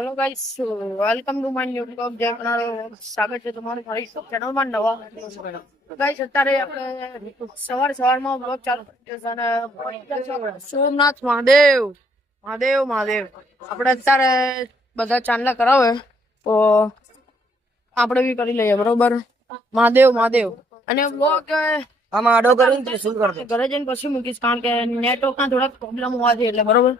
Hello guys, welcome to my new blog. जय बनाड़ो, स्वागत है तुम्हाરું મારી ચેનલ માં નવા ગાઈસ। અત્યારે આપણે સવારમાં બ્લોગ ચાલુ કર્યો છે અને સોમનાથ મહાદેવ આપણે અત્યારે બધા ચાંદલા કરાવે તો આપણે બી કરી લઈએ, બરોબર। મહાદેવ અને બ્લોગ આમાં આડો કરીને ત્રિશુલ કર દે। ઘરે જઈને પછી મૂકીશ, કારણ કે નેટવર્કના થોડા પ્રોબ્લેમ હોવાથી, એટલે બરોબર।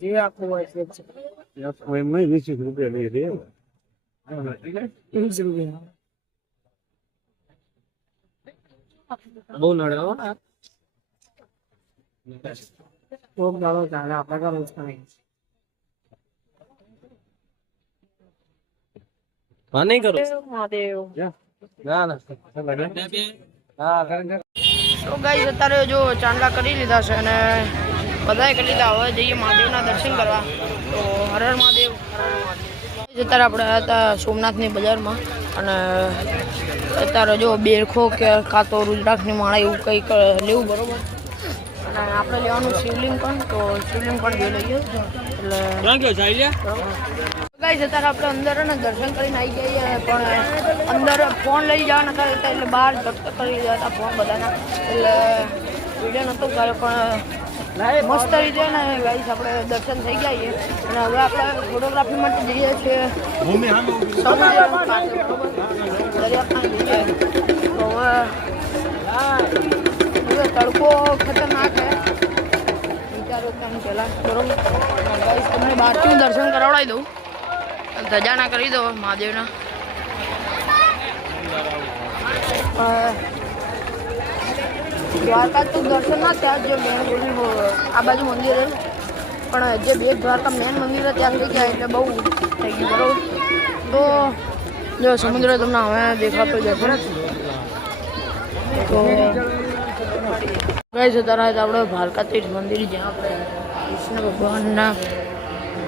જે આપવું હોય છે એમાં 20 રૂપિયા લઈ લે। 20 રૂપિયા બહુ નડે હો। કોક દાડો ચાલે, આપણે તો રોજ નહીં। હા નહીં કરું મહાદેવ ના ના હા તો ગાઈસ અત્યારે જો ચાંદલા કરી લીધા છે અને બધાએ કરી લીધા। હવે જઈએ મહાદેવના દર્શન કરવા। તો હર હર મહાદેવ। અત્યારે આપણે આવ્યા હતા સોમનાથની બજારમાં અને અત્યારે જો બેરખો કે કાં તો રુદ્રાક્ષની માળા એવું કંઈક લેવું, બરોબર। અને આપણે લેવાનું શિવલિંગ પણ, તો શિવલિંગ પણ લઈ લઈએ। એટલે ગાઈસ અત્યારે આપણે અંદર દર્શન કરીને આવી જઈએ, પણ અંદર ફોન લઈ જવાના હતા એટલે બહાર ધક્કા કરી રહ્યા હતા ફોન બધાના, એટલે વિડીયો નહોતો કર્યો। પણ મસ્ત રીતે ને ગાઈસ આપણે દર્શન થઈ ગયા છીએ અને હવે આપણે ફોટોગ્રાફી માટે જઈએ છીએ દરિયામાં જઈએ। તો હવે તડકો ખતરનાક છે, વિચારો કેમ પહેલાં, બરોબર। ગાઈસ તમને બહારથી દર્શન કરાવડાવી દઉં, ધજાના કરી દો મહાદેવના। દ્વારકા તો દર્શન ના થયા, જે મેન આ બાજુ મંદિર છે, પણ જે બેટ દ્વારકા મેન મંદિર છે ત્યાં થઈ ગયા, એટલે બહુ થઈ ગયું, બરોબર। તો જો સમુદ્ર તમને હવે દેખાતો જશે। તો ગાઈસ અત્યારે આપણે દ્વારકા તીર્થ મંદિર, જ્યાં આપણે કૃષ્ણ ભગવાનના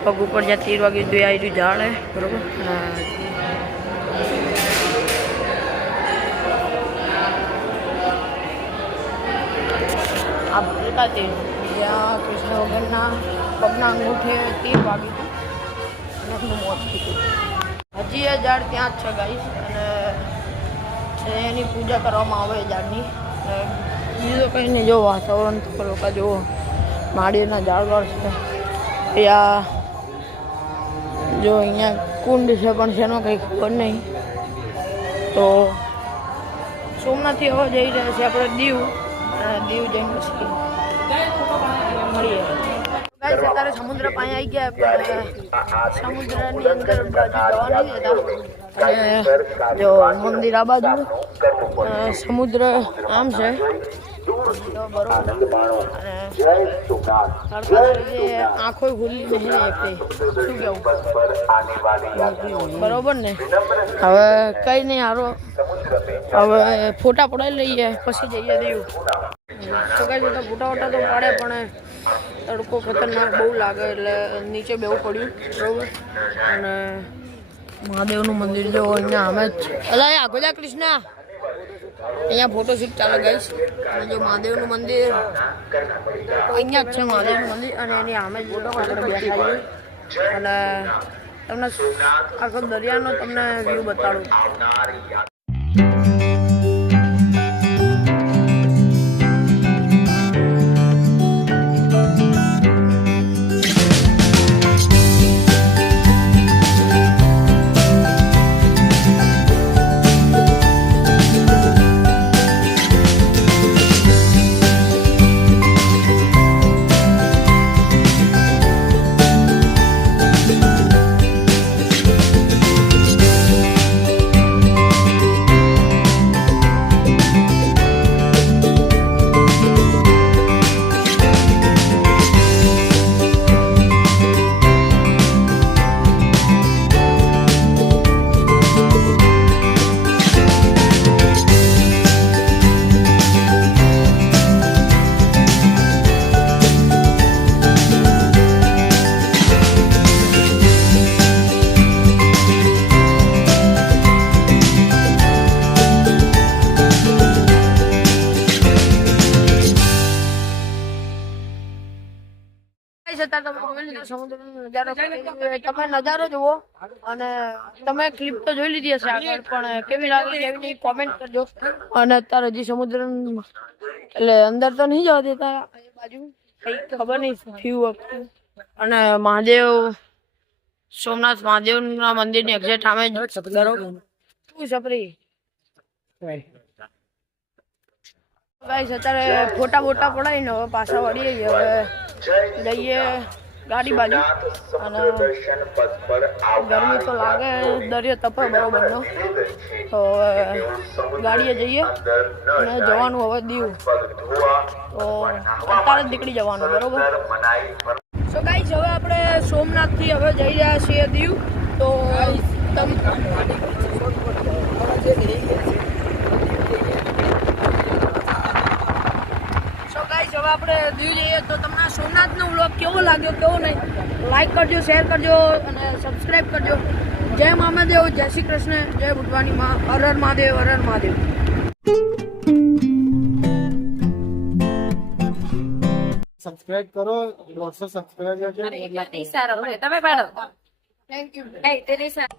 પગ ઉપર જ્યાં 13 વાગે જોઈ આવી ઝાડ હે, બરોબર। આ ભૂલકા તીર્થ જ્યાં કૃષ્ણ ભગવાનના પગના અંગૂઠે 13 વાગે અને એમનું મોત થયું। હજી એ ઝાડ ત્યાં જ છે ગાઈસ, અને એની પૂજા કરવામાં આવે એ ઝાડની। બીજું કંઈ નહીં, જો વાતાવરણ તો લોકો જુઓ, માડીના ઝાડ છે ત્યાં, જો અહીંયા કુંડ છે પણ શેનો કંઈ ખબર નહીં। તો સોમનાથથી હવે જઈ રહ્યા છીએ આપણે દીવ, અને દીવ જઈને પછી મળીએ। અત્યારે સમુદ્ર પાસે આવી ગયા, પણ સમુદ્રની અંદર બાજુ જવા નહીં દેતા। અને જો મંદિર આ બાજુ, સમુદ્ર આમ છે, બરોબર। અને આંખો ખુલ્લી નહીં એકલી, શું કેવું, બરોબર ને। હવે કઈ નહીં, હારો હવે ફોટા પડાવી લઈએ પછી જઈએ દીવ। તો કઈ ફોટા વોટા તો પાડે, પણ તડકો ખતરનાક બહુ લાગે એટલે નીચે બેવું પડ્યું, બરોબર। અને મહાદેવનું મંદિર જો અહીંયા અમે જ, અલા આગો જા કૃષ્ણ, અહીંયા ફોટોશૂટ ચાલે ગાઈસ। અને જો મહાદેવનું મંદિર અહીંયા જ છે, મહાદેવનું મંદિર, અને એની સામે જ આપણે બેઠા છીએ અને તમને આખો દરિયાનો તમને વ્યૂ બતાડું। સમુદ્રનો નજારો તમે નજારો જુઓ અને તમે ક્લિપ તો જોઈ લીધી હશે આગળ, પણ કેવી લાગી કેવી નહીં કોમેન્ટ કરજો. અને અત્યારે હજી સમુદ્ર એટલે અંદર તો નહીં જવા દેતા એ બાજુ, કંઈક ખબર નહીં થયું હતું. અને મહાદેવ સોમનાથ મહાદેવના મંદિરની એક્ઝેક્ટ સામે જ સપરી ગાઈસ અત્યારે ફોટા બોટા પડાવીને હવે પાછા વળીએ હવે જઈએ ગાડી બાજુ. અને ગરમી તો લાગે, દરિયો તપે બરોબરનો, તો ગાડીએ જઈએ અને જવાનું હવે દીવ. તો અત્યારે જ નીકળી જવાનું બરોબર. સો ગાઈસ હવે આપણે સોમનાથથી હવે જઈ રહ્યા છીએ દીવ. તો હવે આપણે દીવ જઈએ તો તમને સોમનાથનો વ્લોગ કેવો લાગ્યો કેવો નહીં લાઈક કરજો, શેર કરજો અને સબસ્ક્રાઈબ કરજો. જય મહાદેવ, જય શ્રી કૃષ્ણ, જય બુટવાની માં, હર હર મહાદેવ, હર હર મહાદેવ. સબસ્ક્રાઇબ કરો 100 સબસ્ક્રાઇબર છે સારો તમે પાડો. Thank you. તે નહીં સારો.